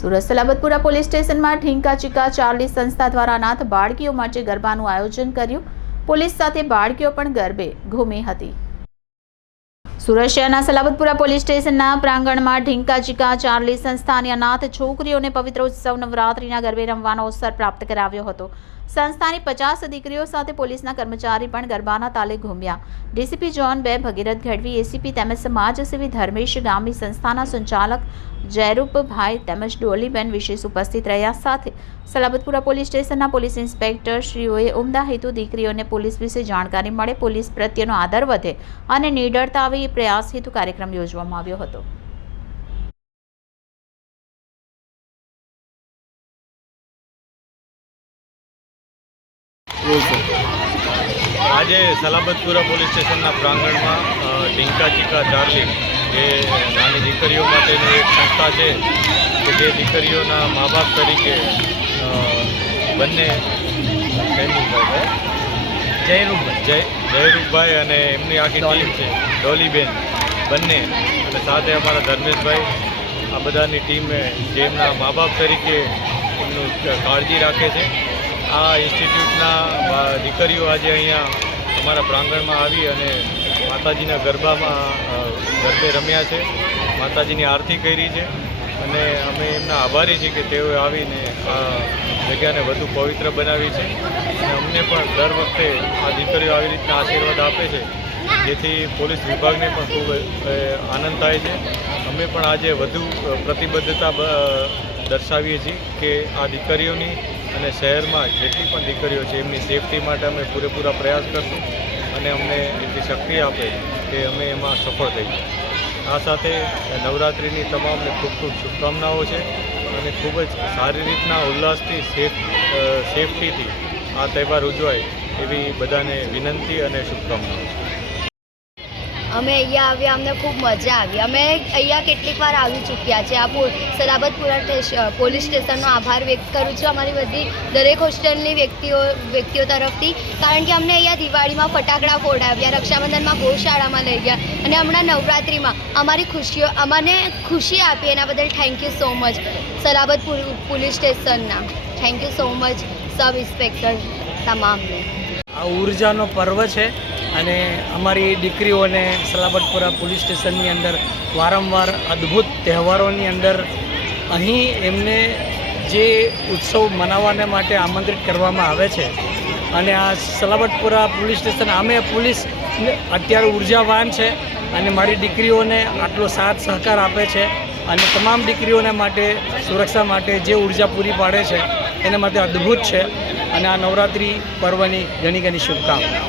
Surat Salabatpura police સ્ટેશનમાં ઠીંકા ચીકા Charlie સંસ્થા દ્વારા અનાથ બાળકીઓ માટે ગરબાનું આયોજન કર્યું। પોલીસ સાથે બાળકીઓ પણ ગરબે ઘૂમી હતી। સુરત શહેરના સલાબતપુરા પોલીસ સ્ટેશનના પ્રાંગણમાં ઠીંકા ચીકા ચાર્લી સંસ્થાની અનાથ છોકરીઓને પવિત્ર ઉત્સવ નવરાત્રિના ગરબે રમવાનો અવસર પ્રાપ્ત કરાવ્યો હતો। સંસ્થાની 50 દીકરીઓ સાથે પોલીસના કર્મચારી પણ ગરબાના તાલે ઘૂમ્યા। ડીસીપી જોન 2 ભગીરથ ગઢવી, એસીપી તેમજ સમાજસેવી ધર્મેશ ગામી, સંસ્થાના સંચાલક જયરૂપભાઈ તેમજ ડોલીબેન વિશેષ ઉપસ્થિત રહ્યા। સાથે સલાબતપુરા પોલીસ સ્ટેશનના પોલીસ ઇન્સ્પેક્ટર શ્રીઓએ ઉમદા હેતુ દીકરીઓને પોલીસ વિશે જાણકારી મળે, પોલીસ પ્રત્યેનો આદર વધે અને નિડરતા આવે એ પ્રયાસ હેતુ કાર્યક્રમ યોજવામાં આવ્યો હતો। આજે સલાબતપુરા પોલીસ સ્ટેશનના પ્રાંગણમાં ઢીંકા ચીકા ચાર્લી એ નાની દીકરીઓ માટેની એક સંસ્થા છે કે જે દીકરીઓના મા બાપ તરીકે બંને જયરૂપભાઈ અને એમની આખી ટીમ છે, ડોલીબેન બંને, અને સાથે અમારા ધર્મેશભાઈ, આ બધાની ટીમે જેમના મા બાપ તરીકે એમનું કાળજી રાખે છે। આ ઇન્સ્ટિટ્યૂટના દીકરીઓ આજે અહીંયા અમારા પ્રાંગણમાં આવી અને માતાજીના ગરબે રમ્યા છે, માતાજીની આરતી કરી છે, અને અમે એમના આભારી છીએ કે તેઓએ આવીને આ જગ્યાને વધુ પવિત્ર બનાવી છે। અને અમને પણ દર વખતે આ દીકરીઓ આવી રીતના આશીર્વાદ આપે છે, જેથી પોલીસ વિભાગને પણ ખૂબ આનંદ થાય છે। અમે પણ આજે વધુ પ્રતિબદ્ધતા દર્શાવીએ છીએ કે આ દીકરીઓની અને શહેરમાં જેટલી પણ દીકરીઓ છે એમની સેફટી માટે અમે પૂરેપૂરા પ્રયાસ કરશું અને અમને એટલી શક્તિ આપે કે અમે એમાં સફળ થઈએ। આ સાથે નવરાત્રિની તમામને ખૂબ ખૂબ શુભકામનાઓ છે અને ખૂબ જ સારી રીતના ઉલ્લાસથી સેફટીથી આ તહેવાર ઉજવાય એવી બધાને વિનંતી અને શુભકામનાઓ છે। અમે અહીંયા આવ્યા, અમને ખૂબ મજા આવી। અમે અહીંયા કેટલીક વાર આવી ચૂક્યા છે। આ સલાબતપુરા પોલીસ સ્ટેશનનો આભાર વ્યક્ત કરું છું અમારી બધી દરેક હોસ્ટેલની વ્યક્તિઓ તરફથી, કારણ કે અમને અહીંયા દિવાળીમાં ફટાકડા ફોડાવ્યા, રક્ષાબંધનમાં ગૌશાળામાં લઈ ગયા અને હમણાં નવરાત્રિમાં અમને ખુશી આપી। એના બદલ thank you so much Salabatpur police સ્ટેશનના, thank you so much sub inspector તમામને। આ ઉર્જાનો પર્વ છે અને અમારી દીકરીઓને સલાબતપુરા પોલીસ સ્ટેશનની અંદર વારંવાર અદ્ભુત તહેવારોની અંદર અહીં એમને જે ઉત્સવ મનાવવાને માટે આમંત્રિત કરવામાં આવે છે। અને આ સલાબતપુરા પોલીસ સ્ટેશન પોલીસ અત્યારે ઉર્જાવાન છે અને મારી દીકરીઓને આટલો સાથ સહકાર આપે છે અને તમામ દીકરીઓને માટે સુરક્ષા માટે જે ઉર્જા પૂરી પાડે છે એના માટે અદ્ભુત છે। અને આ નવરાત્રિ પર્વની ઘણી શુભકામનાઓ।